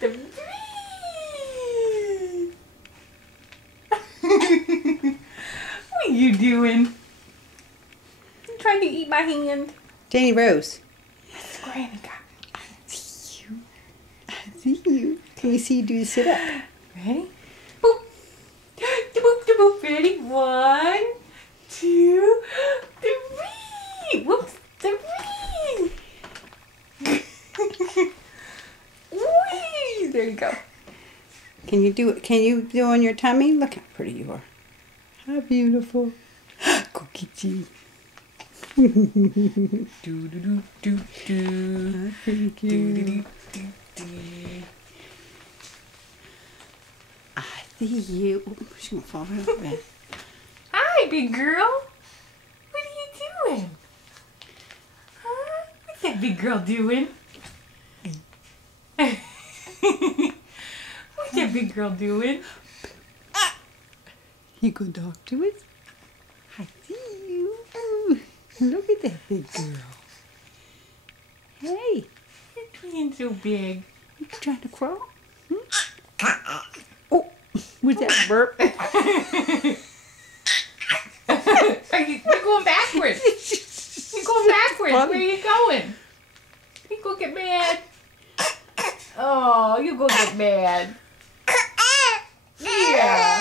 The What are you doing? You trying to eat my hand? Danny Rose. Yes, Granny got I see you. I see you. Can we see you do the sit up? Ready? Boop. Da-boop, da-boop. Ready? 1, 2, 3. Whoops. 3. Whee! There you go. Can you do it? Can you do on your tummy? Look how pretty you are. How beautiful. Go get you. Do do do do do. Thank Do you. do do do do. I see you. Oh, she's gonna fall right over there. Hi, big girl. What are you doing? Huh? What's that big girl doing? What's that big girl doing? You go talk to us? I see you. Ooh, look at that big girl. Hey, You're being so big. you trying to crawl? Oh, was that a burp? You're going backwards. You're going backwards. Where are you going? You go get mad. Oh, you go get mad. Yeah.